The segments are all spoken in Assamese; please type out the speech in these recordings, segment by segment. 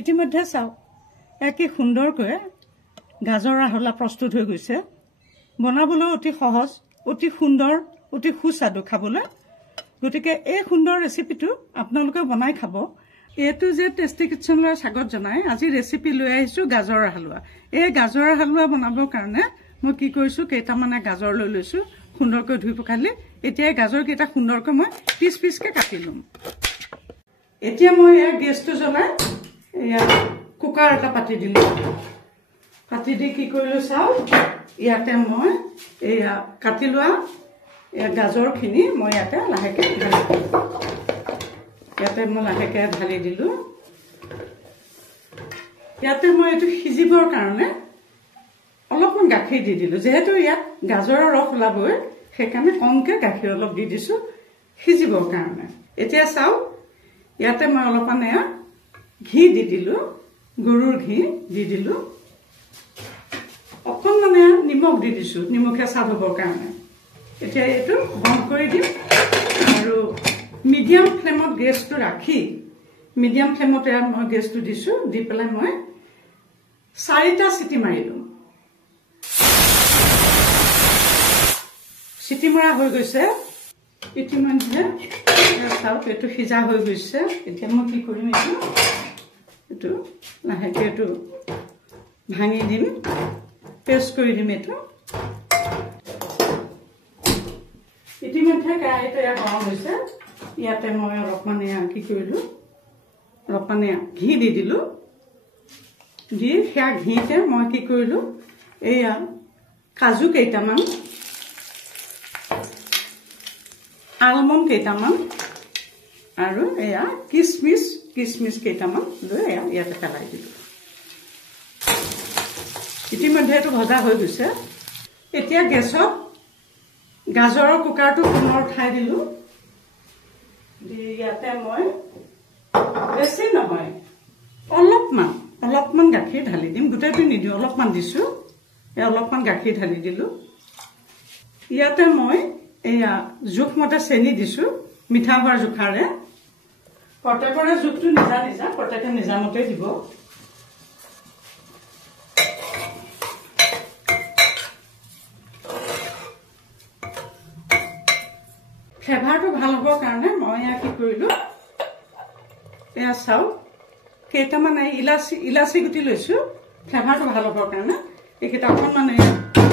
ইতিমধ্যে চাওক কি সুন্দৰকৈ গাজৰ হালৱা প্ৰস্তুত হৈ গৈছে বনাবলৈ অতি সহজ অতি সুন্দৰ অতি সুস্বাদু খাবলৈ গতিকে এই সুন্দৰ ৰেচিপিটো আপোনালোকে বনাই খাব এটো যে টেষ্টি কিচেনলৈ স্বাগত জনাই আজি ৰেচিপি লৈ আহিছো গাজৰ হালৱা এই গাজৰ হালৱা বনাবৰ কাৰণে মই কি কৰিছো কেইটামানে গাজৰ লৈ লৈছো সুন্দৰকৈ ধুই পখালি এতিয়া গাজৰ কেইটা সুন্দৰকৈ মই পিচ পিচকৈ কাটি লম এতিয়া মই গেছটো জ্বলাই কুকাৰ এটা পাতি দিলো কাটি দি কি কৰিলো চাও ইয়াতে মই কাটি লোৱা গাজৰখিনি মই ইয়াতে লাহেকে ঢালি দিলো ইয়াতে মই এটো সিজিবৰ কাৰণে অলপমান গাখীৰ দি দিলো যেহেতু ইয়াত গাজৰৰ ৰস ওলাবই সেইকাৰণে কমকে গাখীৰ অলপ দি দিছো সিজিবৰ কাৰণে এতিয়া চাও ইয়াতে মই অলপমান ঘি দি দিলো গৰুৰ ঘি দি দিলো অকণমান নিমখ দি দিছো নিমখে স্বাদ হ'বৰ কাৰণে এতিয়া এইটো বন্ধ কৰি দিম আৰু মিডিয়াম ফ্লেমত গেছটো ৰাখি মিডিয়াম ফ্লেমতে মই গেছটো দিছো দি পেলাই মই 4টা চিটি মাৰিলো চিটি মৰা হৈ গৈছে ইতিমধ্যে চাওক এইটো সিজা হৈ গৈছে এতিয়া মই কি কৰিম এইটো লাহেকে এইটো ভাঙি দিম পেষ্ট কৰি দিম এইটো ইতিমধ্যে কেৰাহীটো গৰম হৈছে ইয়াতে মই অলপমান কি কৰিলো অলপমান ঘি দি দিলো দি সেয়া ঘিতে মই কি কৰিলো কাজু কেইটামান আলমণ্ড কেইটামান আৰু কিচমিচ কেইটামান লৈ ইয়াতে পেলাই দিলো ইতিমধ্যে এইটো ভজা হৈ গৈছে এতিয়া গেছত গাজৰৰ কুকাৰটো পুনৰ উঠাই দিলো দি ইয়াতে মই বেছি নহয় অলপমান গাখীৰ ঢালি দিম গোটেইটো নিদিওঁ অলপমান দিছো অলপমান গাখীৰ ঢালি দিলো ইয়াতে মই জোখমতে চেনি দিছো মিঠা হোৱাৰ জোখাৰে প্ৰত্যেকৰে জোখটো নিজা প্ৰত্যেকে নিজামতে দিব ফ্লেভাৰটো ভাল হ'বৰ কাৰণে মই কি কৰিলো চাও কেইটামান ইলাচি গুটি লৈছো ফ্লেভাৰটো ভাল হ'বৰ কাৰণে এইকেইটা অকণমান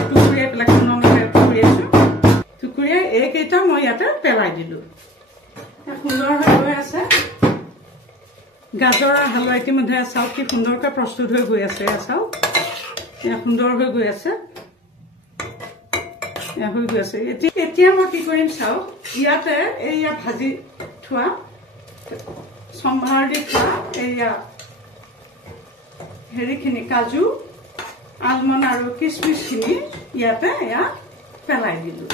টুকুৰিয়াই পেলাই টুকুৰিয়াই এইকেইটা মই ইয়াতে পেলাই দিলো সুন্দৰ হৈ গৈ আছে গাজৰৰ হালৱা ইতিমধ্যে চাওক কি সুন্দৰকৈ প্ৰস্তুত হৈ গৈ আছে চাওক সুন্দৰ হৈ গৈ আছে এতিয়া মই কি কৰিম চাওক ইয়াতে ভাজি থোৱা সম্ভাৰ দি থোৱা হেৰিখিনি কাজু আলমণ্ড আৰু কিচমিচখিনি ইয়াতে পেলাই দিলো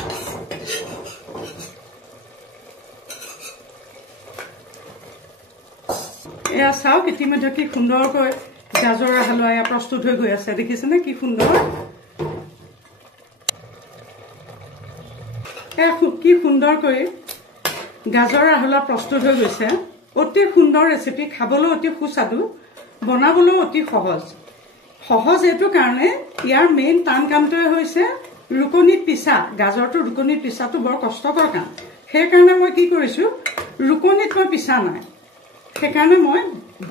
চাওক ইতিমধ্যে কি সুন্দৰকৈ গাজৰৰ হালৱা প্ৰস্তুত হৈ গৈ আছে দেখিছেনে কি সুন্দৰ কি সুন্দৰকৈ গাজৰৰ হালৱা প্ৰস্তুত হৈ গৈছে অতি সুন্দৰ ৰেচিপি খাবলৈ অতি সুস্বাদু বনাবলৈ অতি সহজ এইটো কাৰণে ইয়াৰ মেইন টান কামটোৱে হৈছে ৰুকনিত পিছা গাজৰটো ৰুকনিত পিছাটো বৰ কষ্টকৰ কাম সেইকাৰণে মই কি কৰিছো ৰুকনিত মই পিছা নাই সেইকাৰণে মই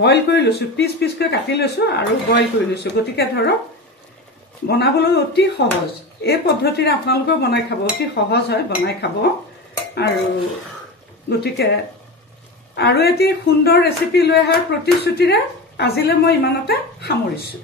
বইল কৰি লৈছো পিচকৈ কাটি লৈছো আৰু বইল কৰি লৈছো গতিকে ধৰক বনাবলৈ অতি সহজ এই পদ্ধতিৰে আপোনালোকে বনাই খাব অতি সহজ হয় বনাই খাব আৰু গতিকে আৰু এটি সুন্দৰ ৰেচিপি লৈ অহাৰ প্ৰতিশ্ৰুতিৰে আজিলৈ মই ইমানতে সামৰিছো